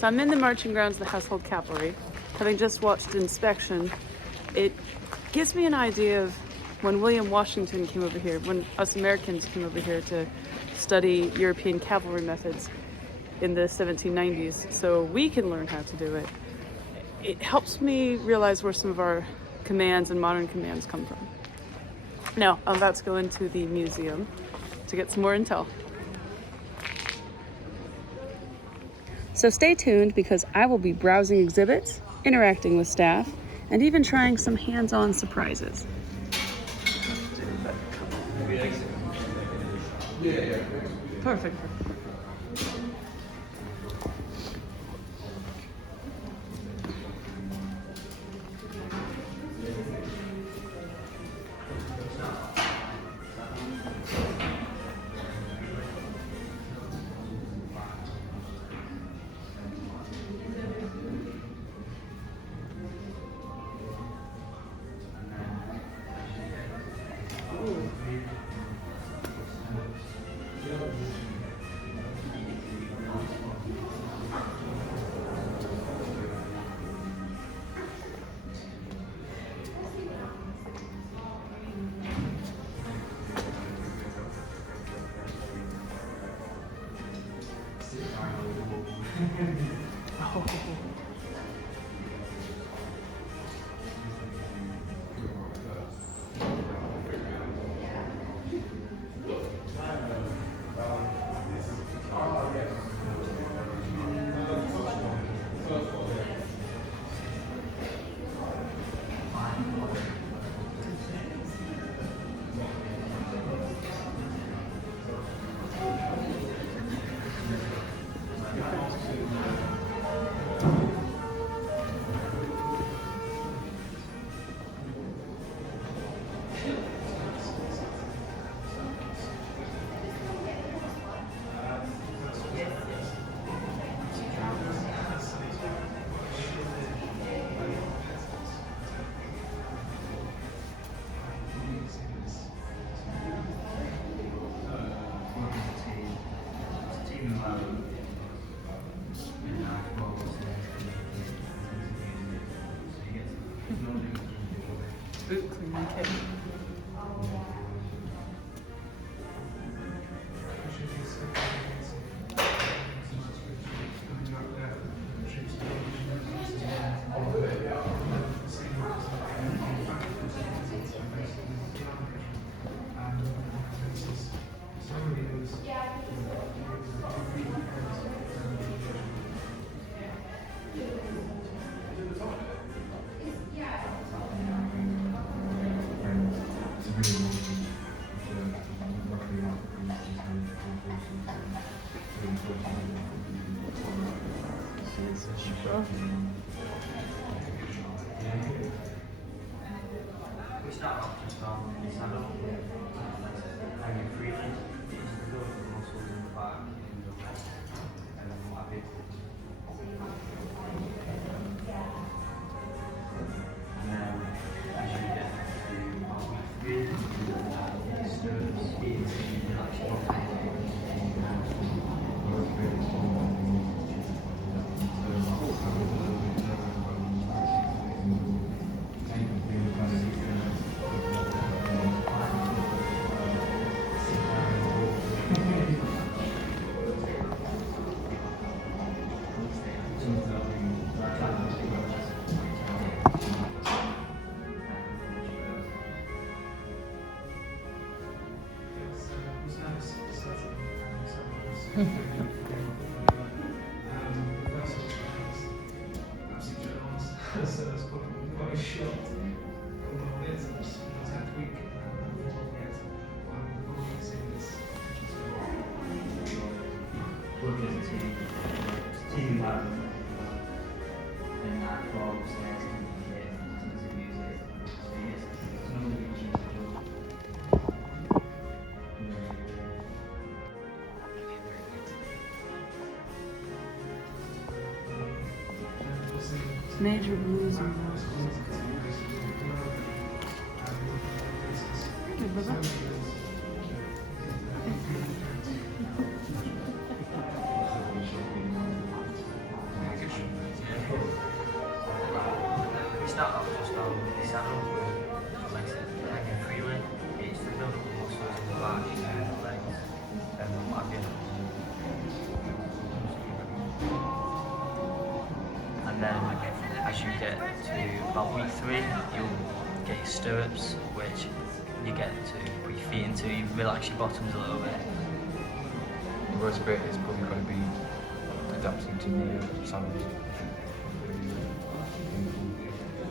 So I'm in the marching grounds of the Household Cavalry. Having just watched Inspection, it gives me an idea of when William Washington came over here, when us Americans came over here to study European cavalry methods in the 1790s, so we can learn how to do it. It helps me realize where some of our commands and modern commands come from. Now, I'm about to go into the museum to get some more intel. So stay tuned because I will be browsing exhibits, interacting with staff, and even trying some hands-on surprises. Perfect. Boot cleaning kit. We start off just on the saddle, hanging freely, build the muscles in the back and the legs, and then what have you. And then as you get to halfway through, stirrups, ease, Major blues and blues. Hey, Bubba. start off just on the saddle with legs hanging freely. It's to build up the muscles in the back and the legs and what have you. And then as you get to about week 3, you'll get your stirrups, which you get to put your feet into, you relax your bottoms a little bit. The worst bit is probably going to be adapting to the saddles.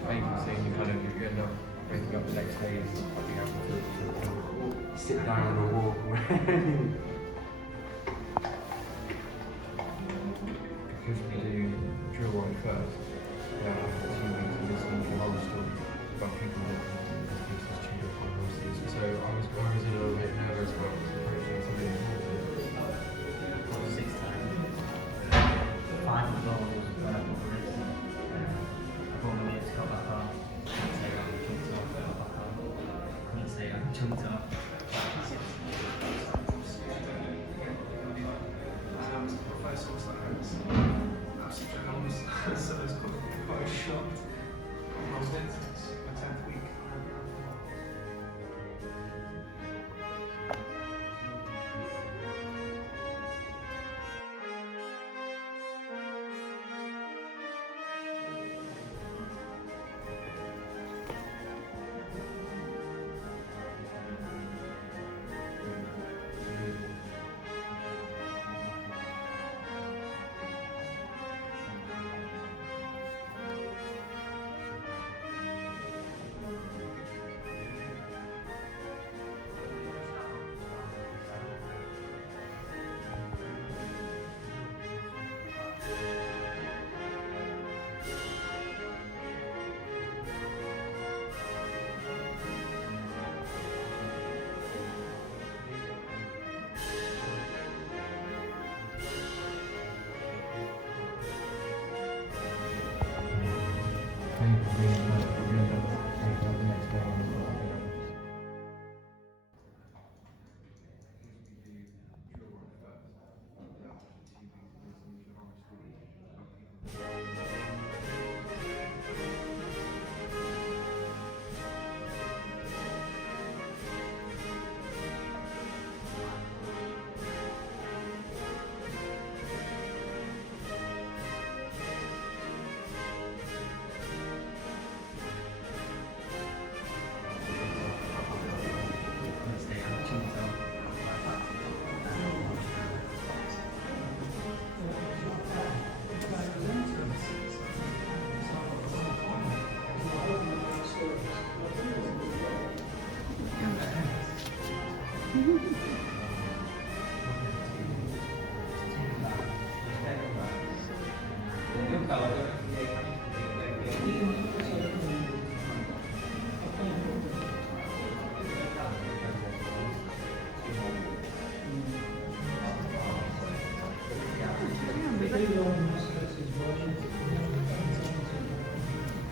Painful thing, you end up waking up the next day and being able to sit down on a walk. Because we do drill one first, we have a few weeks to listen to horror stories about people walking into pieces chewed up on horses. So I was a little bit nervous about approaching something important. 6 times. 5 of those were up the wrist. I've only made to go back on. Couldn't say I'm jumped off, fell back on. Couldn't say I'm jumped off. So it's quite a shock. I was dead since my 10th week.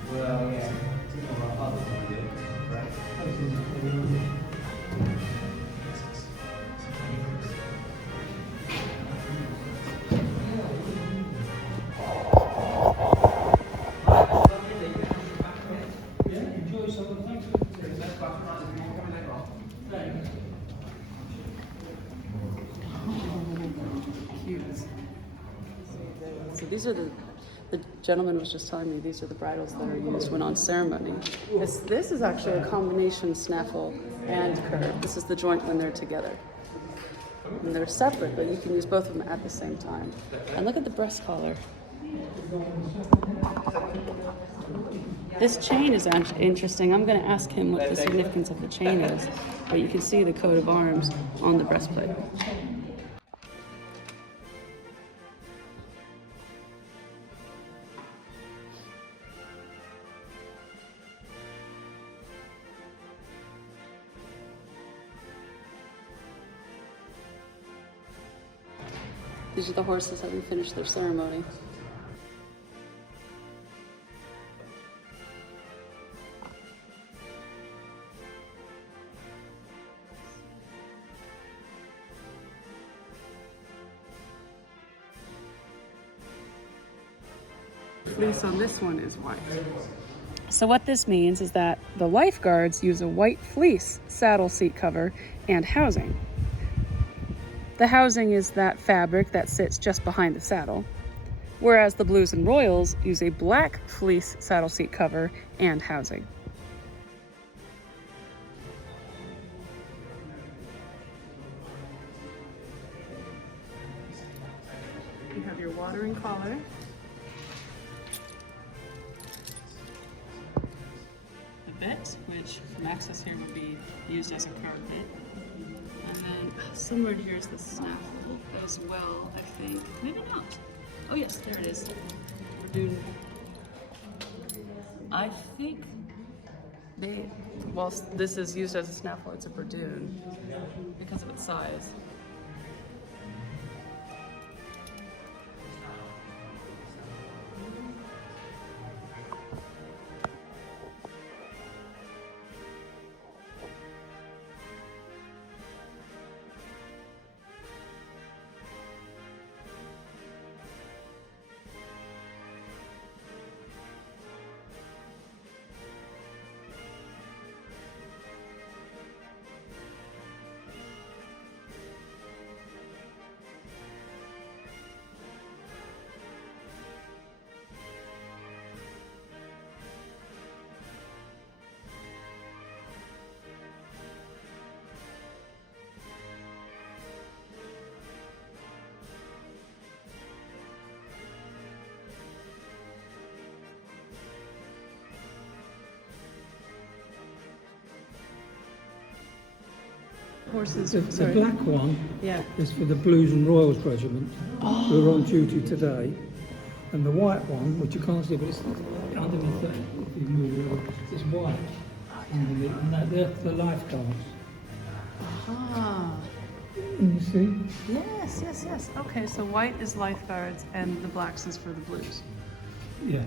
Well, yeah. Cute. So these are the gentleman was just telling me these are the bridles that are used when on ceremony. This is actually a combination snaffle and curve. This is the joint when they're together. And they're separate, but you can use both of them at the same time. And look at the breast collar. This chain is actually interesting. I'm going to ask him what the significance of the chain is, but you can see the coat of arms on the breastplate. These are the horses having finished their ceremony. The fleece on this one is white. So what this means is that the lifeguards use a white fleece saddle seat cover and housing. The housing is that fabric that sits just behind the saddle, whereas the Blues and Royals use a black fleece saddle seat cover and housing. You have your watering collar. The bit, which from access here would be used as a curb bit. And then somewhere in here is the snaffle as well, I think. Maybe not. Oh yes, there it is. Bradoon. I think whilst this is used as a snaffle, it's a bradoon because of its size. Horses. The black one Yeah. is for the Blues and Royals Regiment, who are on duty today. And the white one, which you can't see, but it's underneath that, if you move it, it's white underneath, and they're the lifeguards. Ah. Can you see? Yes, yes, yes. Okay, so white is lifeguards and the blacks is for the Blues. Yes.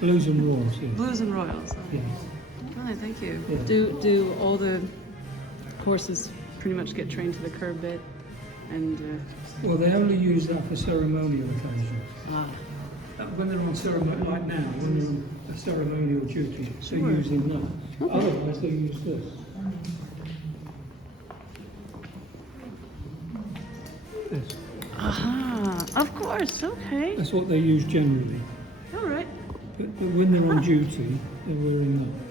Blues and Royals, yes. Blues and Royals. Yes. Oh, thank you. Yeah. Do all the horses pretty much get trained to the curb bit? And Well, they only use that for ceremonial occasions. ah. When they're on ceremony, like now, when they're on a ceremonial duty, they're using that. Okay. Otherwise, they use this. This. Aha, of course, okay. That's what they use generally. All right. But when they're on duty, they're wearing that.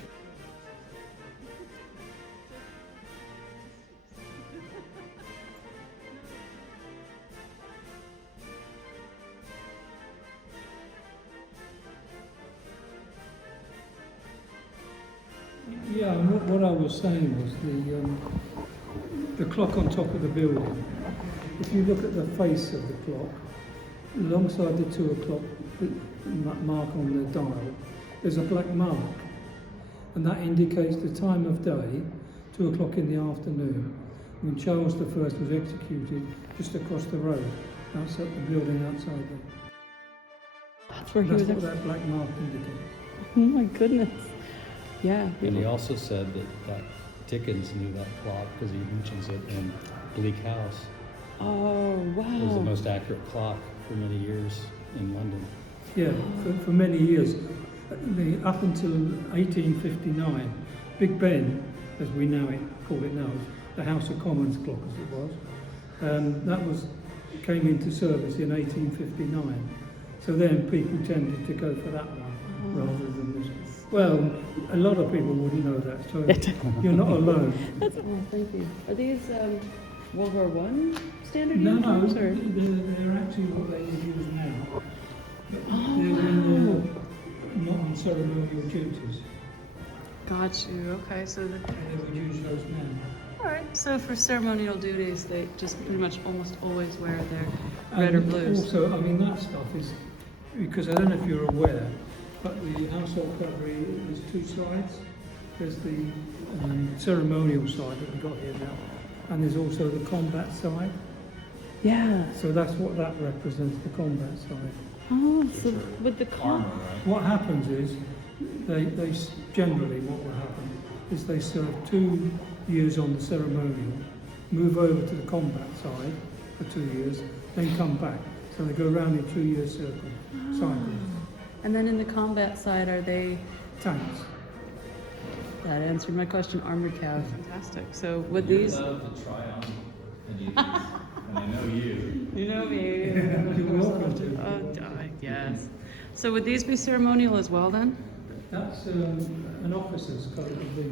Yeah, and what I was saying was the clock on top of the building. If you look at the face of the clock, alongside the 2 o'clock mark on the dial, there's a black mark, and that indicates the time of day, 2 o'clock in the afternoon, when Charles I was executed just across the road, outside the building outside there. That's where he That's was. what that black mark indicates. Oh my goodness. Yeah. And he also said that Dickens knew that clock because he mentions it in Bleak House. Oh wow. It was the most accurate clock for many years in London. Yeah, for many years. Up until 1859, Big Ben, as we now call it now, the House of Commons clock as it was, came into service in 1859. So then people tended to go for that one rather than this one. Well, a lot of people wouldn't know that, so you're not alone. That's thank you. Are these World War I standard No, uniforms? they're actually what they would use now. But they're when they're not on ceremonial duties. Got you. Okay, so They would use those now. all right. So for ceremonial duties, they just pretty much almost always wear their red or And blues. Also, I mean, that stuff is, because I don't know if you're aware, but the household cavalry, there's 2 sides. There's the ceremonial side that we've got here now, and there's also the combat side. Yeah. So that's what that represents, the combat side. Oh, so with the Armourer, right? What happens is, they generally, what will happen is they serve 2 years on the ceremonial, move over to the combat side for 2 years, then come back. So they go around in 2-year cycles. And then in the combat side, are they tanks. That answered my question. Armored cav. Fantastic. So would these? Allowed to try on any of these, and I know you. You know me. You're welcome to. Yes. So would these be ceremonial as well then? That's an officer's coat of the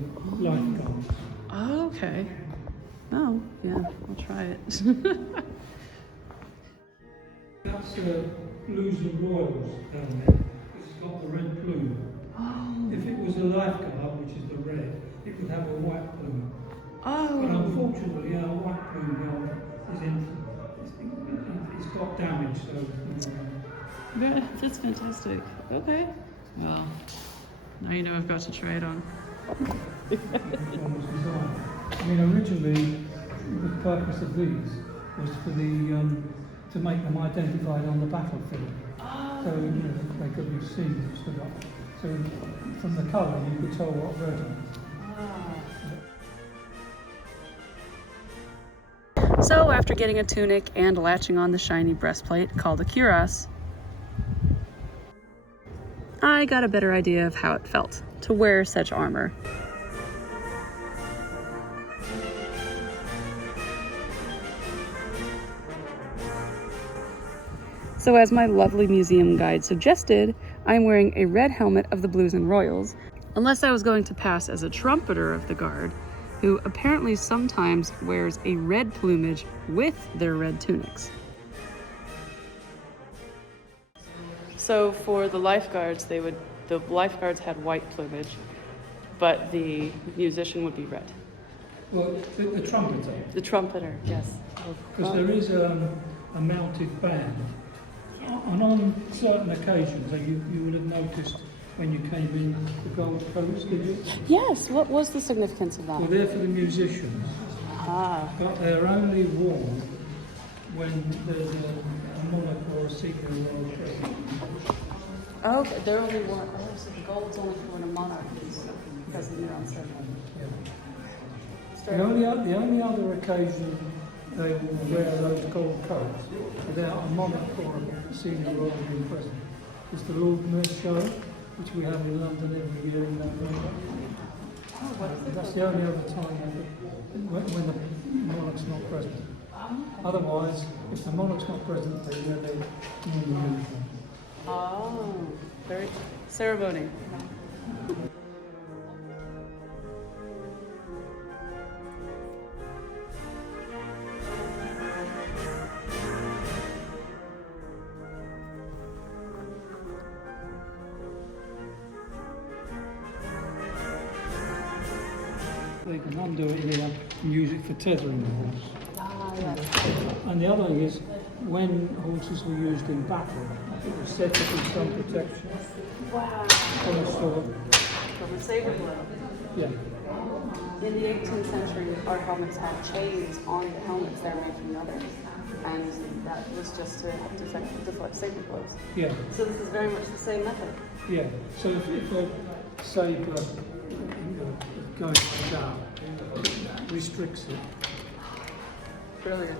life guard. Oh, okay. Oh, yeah. I'll try it. That's Blues and Royals down there. It's got the red plume. Oh. If it was a lifeguard, which is the red, it would have a white plume. But Oh. unfortunately, our white plume helmet it's got damage, so. That's fantastic. Okay. Well, now you know I've got to try it on. I mean, originally, the purpose of these was for the to make them identified on the battlefield. Oh. So they could be seen and stood up. So from the colour, you could tell what regiment. So after getting a tunic and latching on the shiny breastplate called a cuirass, I got a better idea of how it felt to wear such armor. So as my lovely museum guide suggested, I'm wearing a red helmet of the Blues and Royals, unless I was going to pass as a trumpeter of the guard, who apparently sometimes wears a red plumage with their red tunics. So for the lifeguards, the lifeguards had white plumage, but the musician would be red. Well, the trumpeter, The trumpeter, yes. because there is a mounted band. And on certain occasions, you would have noticed when you came in the gold coats, did you? Yes, what was the significance of Well, that? they're for the musicians, Ah, but they're only worn when there's a monarch or a senior royal present. okay, they're only one, oh, so the gold's only for when a monarch is present on ceremony. The only other occasion they will wear those gold coats without a monarch or a senior royal being present is the Lord Mayor's show, which we have in London every year in November. That's the only other time when the monarch's not present. Otherwise, if the monarch's not present, they wear their normal uniform. Oh, very ceremony. They can undo it here and use it for tethering the horse. Ah, yes. And the other thing is, when horses were used in battle, it was said to be some protection Wow. from the sword. From a saber blow. Yeah. In the 18th century, our helmets had chains on the helmets that were from others. And that was just to deflect saber blows. Yeah. So this is very much the same method. Yeah. So if a sabre goes down, it restricts it. Brilliant.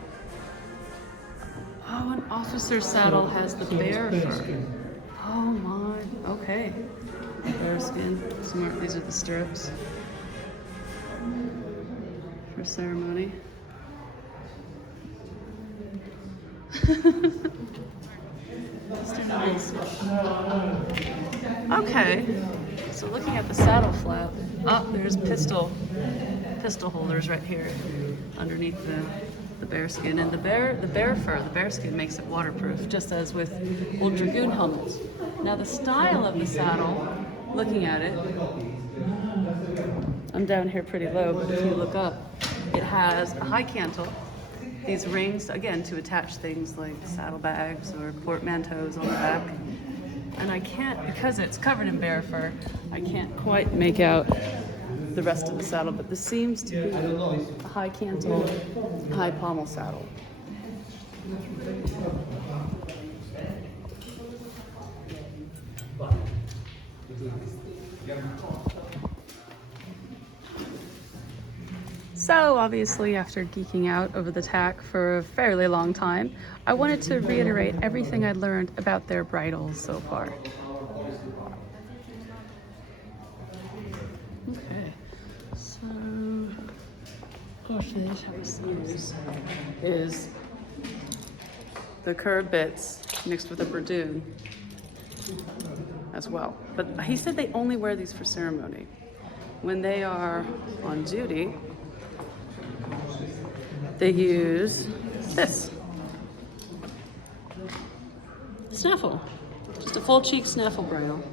Oh, an officer's saddle has the So it's bear bear fur. skin. Oh my, okay. Bear skin. Smart, these are the stirrups for ceremony. Okay, so looking at the saddle flap, there's pistol holders right here underneath the bear skin, and the bear fur, the bear skin makes it waterproof, just as with old dragoon helmets. Now the style of the saddle, looking at it, I'm down here pretty low, but if you look up, it has a high cantle, these rings, again, to attach things like saddlebags or portmanteaus on the back. And I can't, because it's covered in bear fur, I can't quite make out the rest of the saddle, but this seems to be a high cantle, high pommel saddle. So obviously, after geeking out over the tack for a fairly long time, I wanted to reiterate everything I'd learned about their bridles so far. use is the curved bits mixed with a Bridle as well. But he said they only wear these for ceremony. When they are on duty, they use this. Snaffle. Just a full cheek snaffle bridle.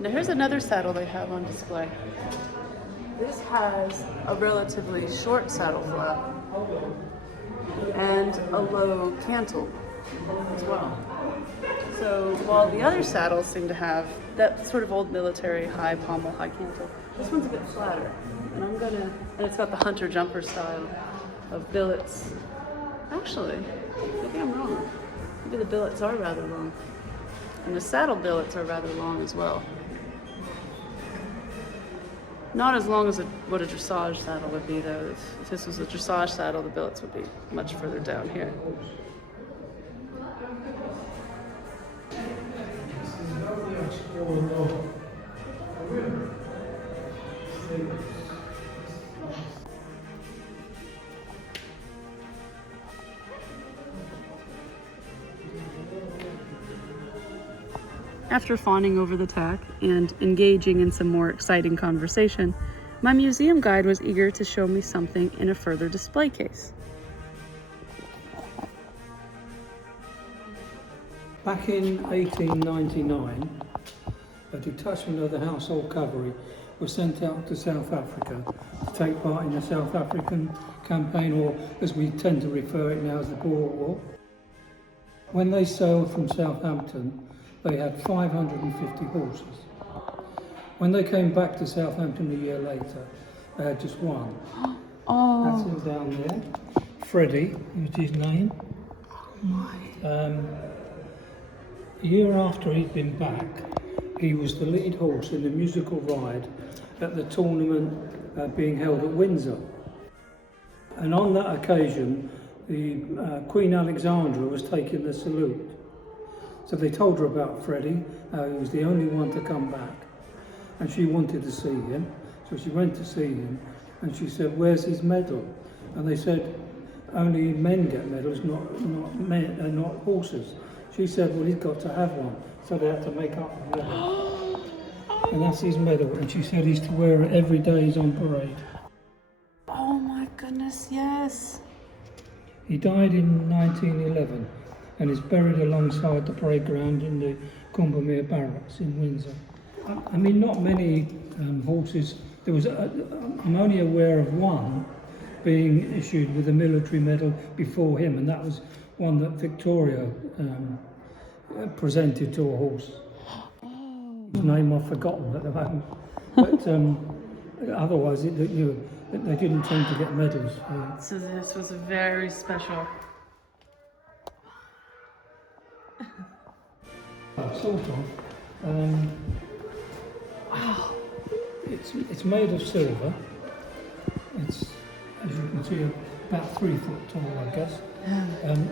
Now here's another saddle they have on display. This has a relatively short saddle flap and a low cantle as well. So while the other saddles seem to have that sort of old military high pommel, high cantle, this one's a bit flatter. And it's got the hunter jumper style of billets. Actually, maybe I'm wrong. Maybe the billets are rather long. And the saddle billets are rather long as well. Not as long as what a dressage saddle would be, though. If this was a dressage saddle, the billets would be much further down here. After fawning over the tack and engaging in some more exciting conversation, my museum guide was eager to show me something in a further display case. Back in 1899, a detachment of the Household Cavalry was sent out to South Africa to take part in the South African campaign, or as we tend to refer it now as the Boer War. When they sailed from Southampton, they had 550 horses. When they came back to Southampton a year later, they had just one. Oh. That's him down there. Freddie was his name. A year after he'd been back, he was the lead horse in the musical ride at the tournament being held at Windsor. And on that occasion, the Queen Alexandra was taking the salute. So they told her about Freddie, he was the only one to come back. And she wanted to see him, so she went to see him, and she said, "Where's his medal?" And they said, "Only men get medals, not horses." She said, "Well, he's got to have one." So they had to make up the medal. And that's his medal, and she said he's to wear it every day he's on parade. Oh my goodness, yes. He died in 1911 and is buried alongside the parade ground in the Combermere Barracks in Windsor. I mean, not many horses. There was. I'm only aware of one being issued with a military medal before him, and that was one that Victoria presented to a horse. His name I've forgotten at the moment, but otherwise, they didn't tend to get medals. So this was very special. Sort of. Wow. It's made of silver. It's, as you can see, about 3 foot tall, I guess.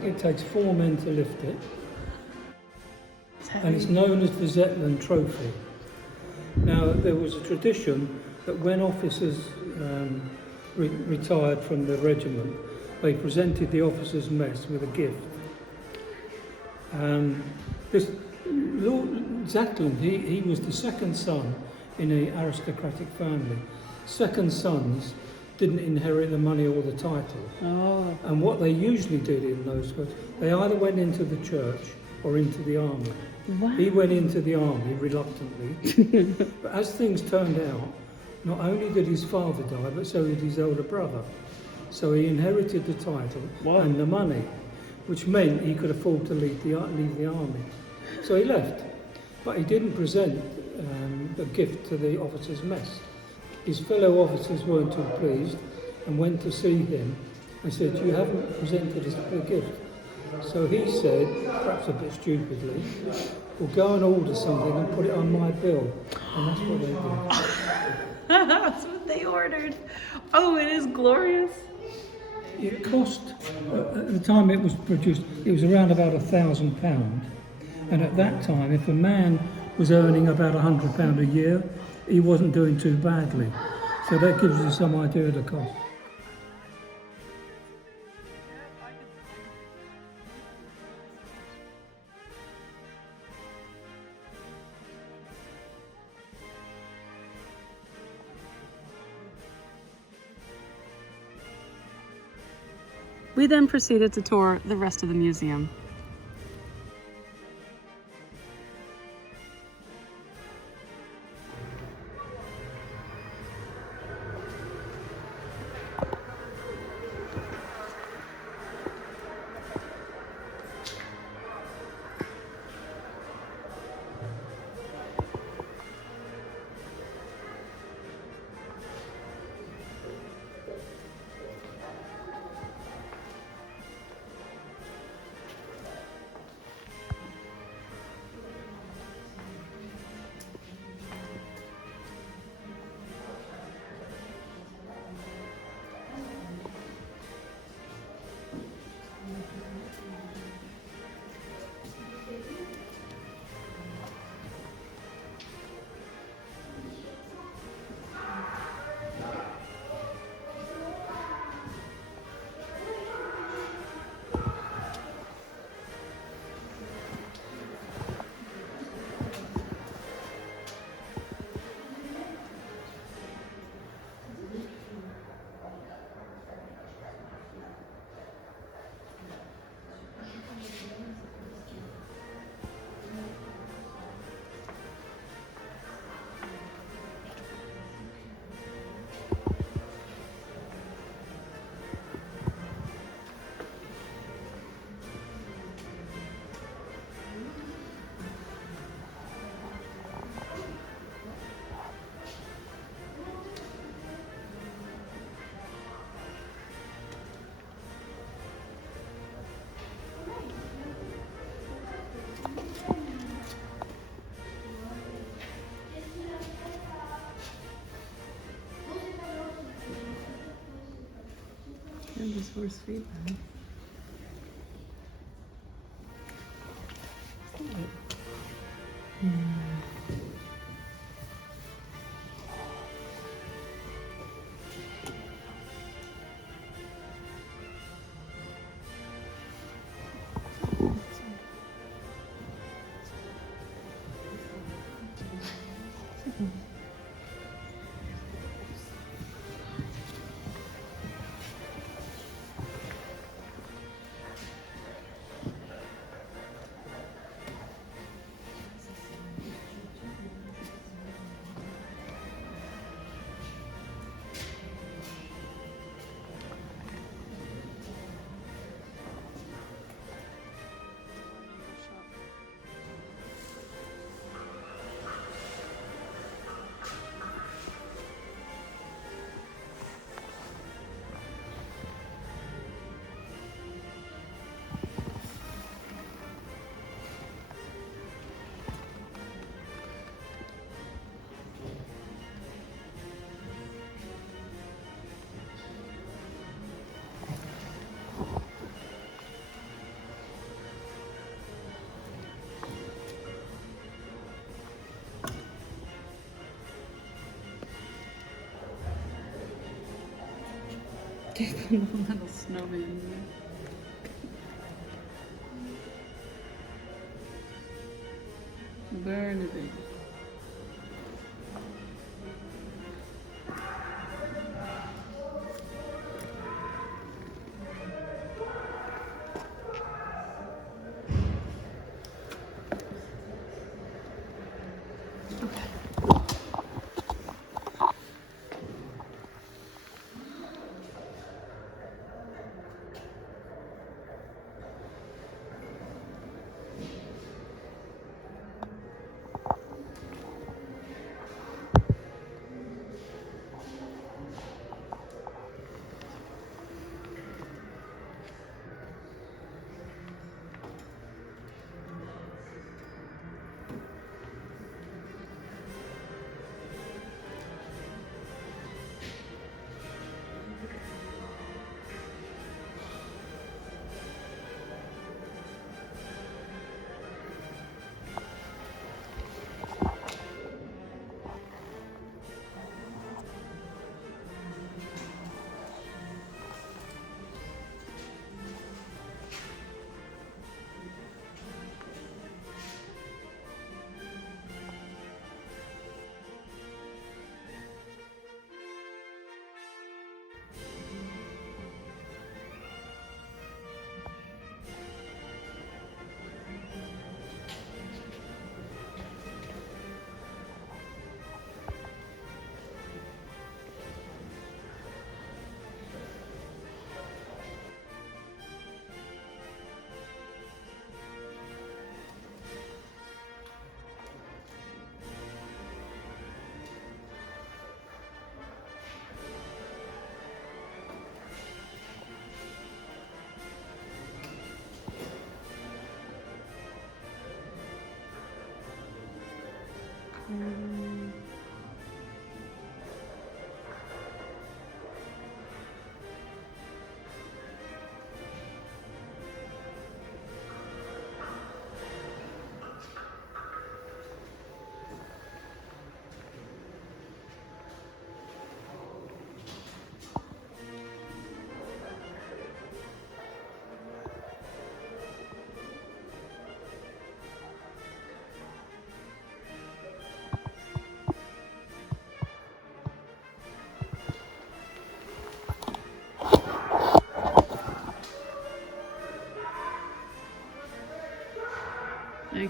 It takes 4 men to lift it. And it's known as the Zetland Trophy. Now, there was a tradition that when officers retired from the regiment, they presented the officers' mess with a gift. This Lord Zetland, he was the second son in an aristocratic family. Second sons didn't inherit the money or the title. Oh. And what they usually did in those days, they either went into the church or into the army. Wow. He went into the army reluctantly, but as things turned out, not only did his father die, but so did his elder brother. So he inherited the title and the money, which meant he could afford to leave the army. So he left, but he didn't present the gift to the officers' mess. His fellow officers weren't too pleased and went to see him and said, "You haven't presented us the gift." So he said, perhaps a bit stupidly, "Well, go and order something and put it on my bill." And that's what they did. That's what they ordered. Oh, it is glorious. It cost, at the time it was produced, it was around about £1,000. And at that time, if a man was earning about £100 a year, he wasn't doing too badly. So that gives you some idea of the cost. We then proceeded to tour the rest of the museum. And this horse feed then. Little snowman. Burnaby.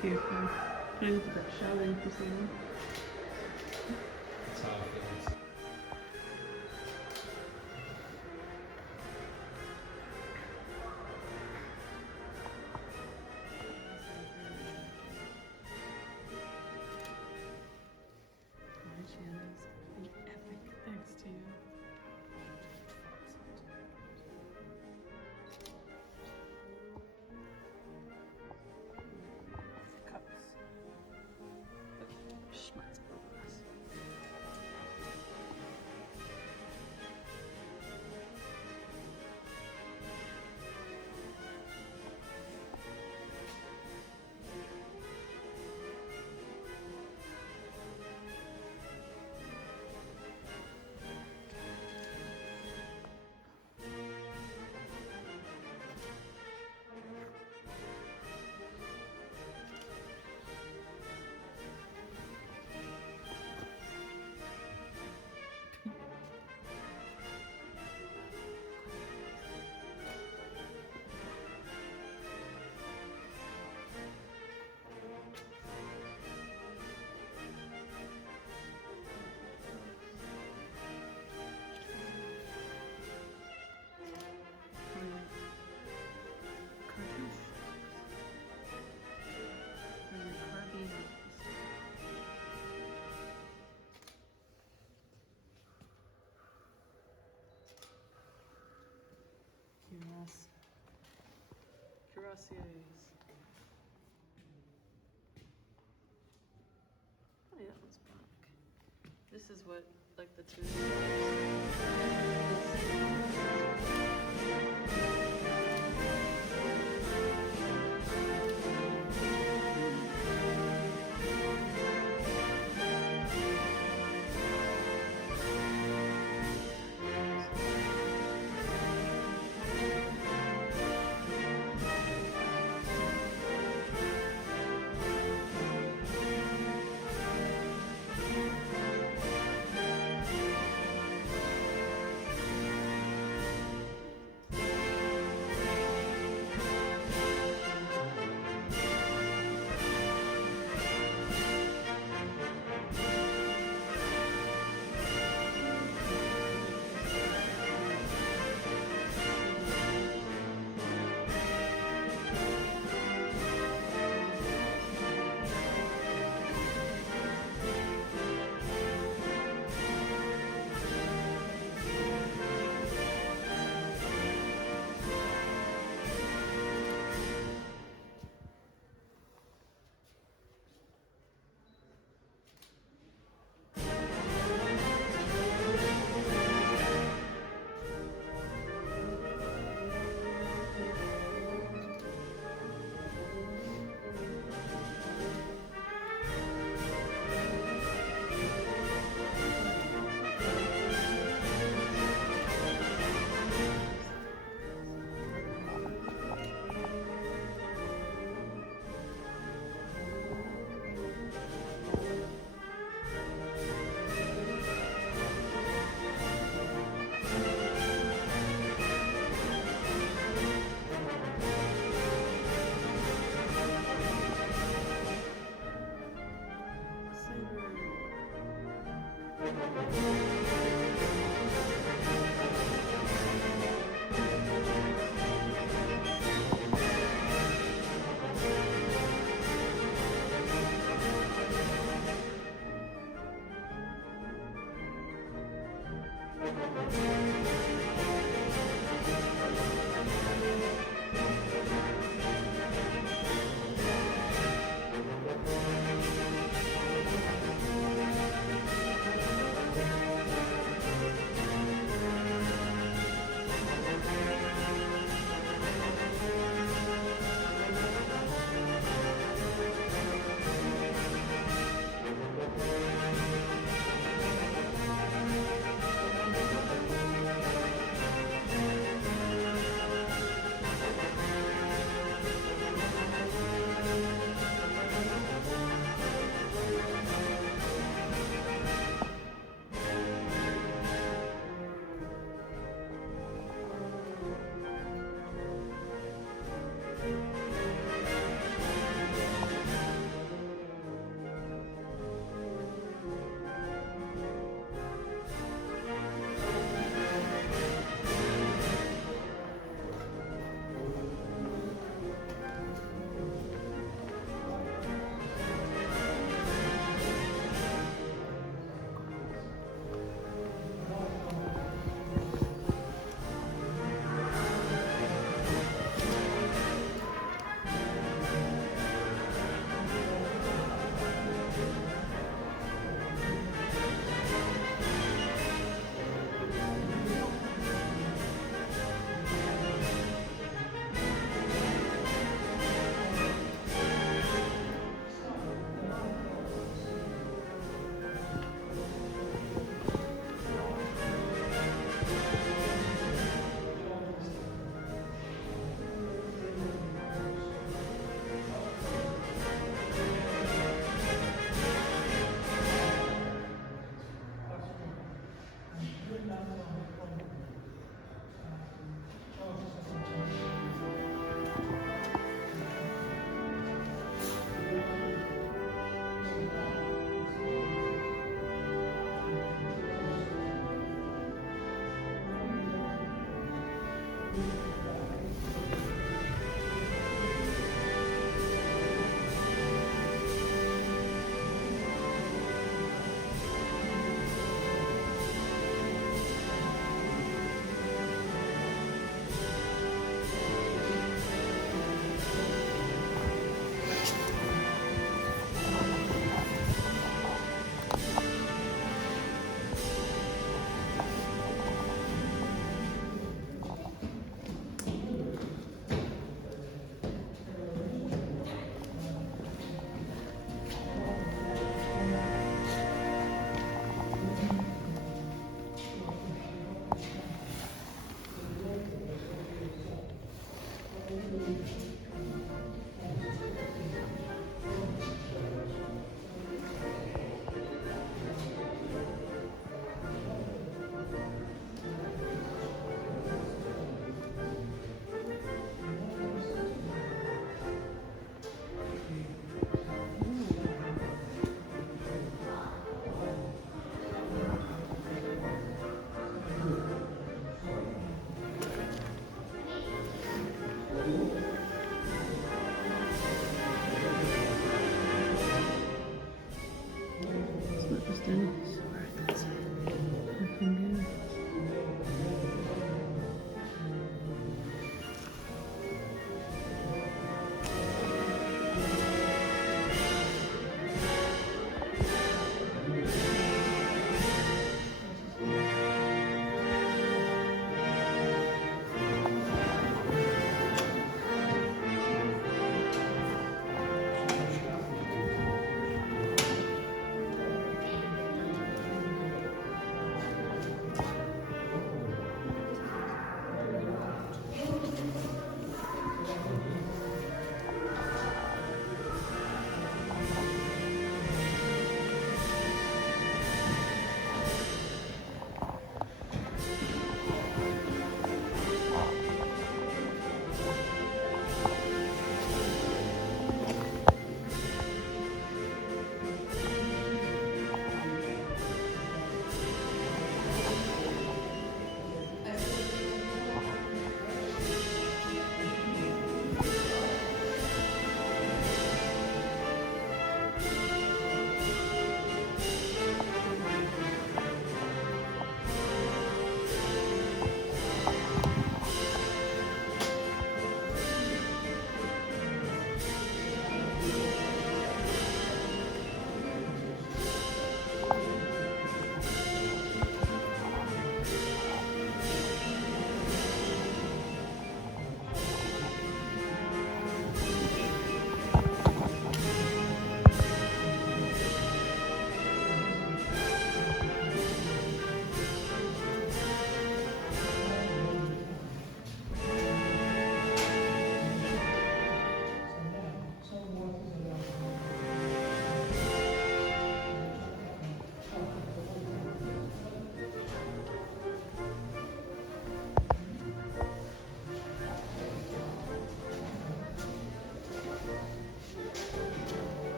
Thank you. I didn't put that shouting for someone. That's how I feel. My channels and epic thanks to you. Cups. Schmutz. Cuirassiers. Oh yeah, that one's black. This is what, like the two.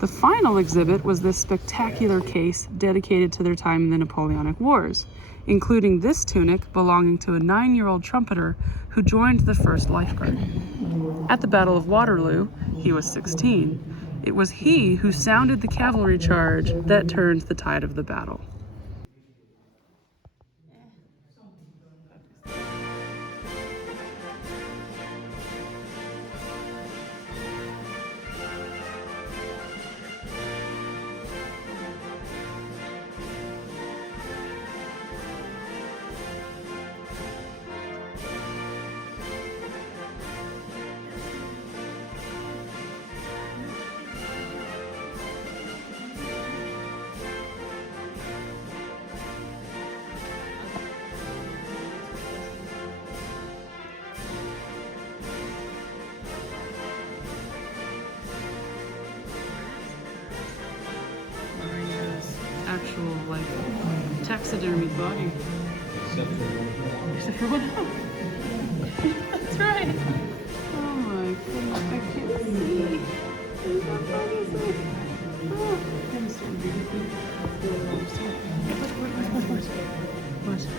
The final exhibit was this spectacular case dedicated to their time in the Napoleonic Wars, including this tunic belonging to a 9-year-old trumpeter who joined the 1st Life Guard. At the Battle of Waterloo, he was 16. It was he who sounded the cavalry charge that turned the tide of the battle. Actual, like, taxidermy body. Except for one eye. That's right. Oh my goodness, I can't see. How far is it? Oh, I'm starting to be What?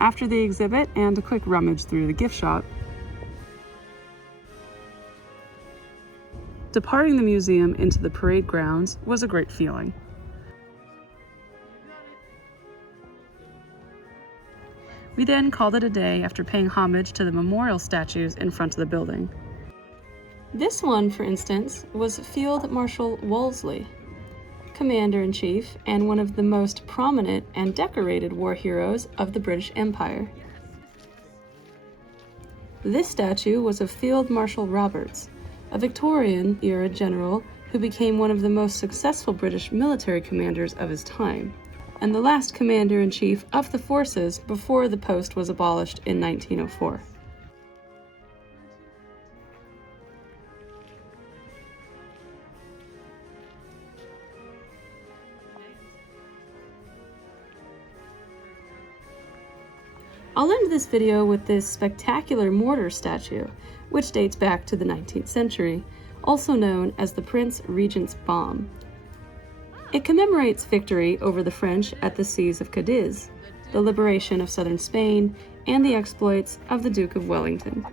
After the exhibit and a quick rummage through the gift shop, departing the museum into the parade grounds was a great feeling. We then called it a day after paying homage to the memorial statues in front of the building. This one, for instance, was Field Marshal Wolseley. Commander-in-Chief and one of the most prominent and decorated war heroes of the British Empire. This statue was of Field Marshal Roberts, a Victorian-era general who became one of the most successful British military commanders of his time, and the last commander-in-chief of the forces before the post was abolished in 1904. I'll end this video with this spectacular mortar statue, which dates back to the 19th century, also known as the Prince Regent's Bomb. It commemorates victory over the French at the Seas of Cadiz, the liberation of southern Spain, and the exploits of the Duke of Wellington.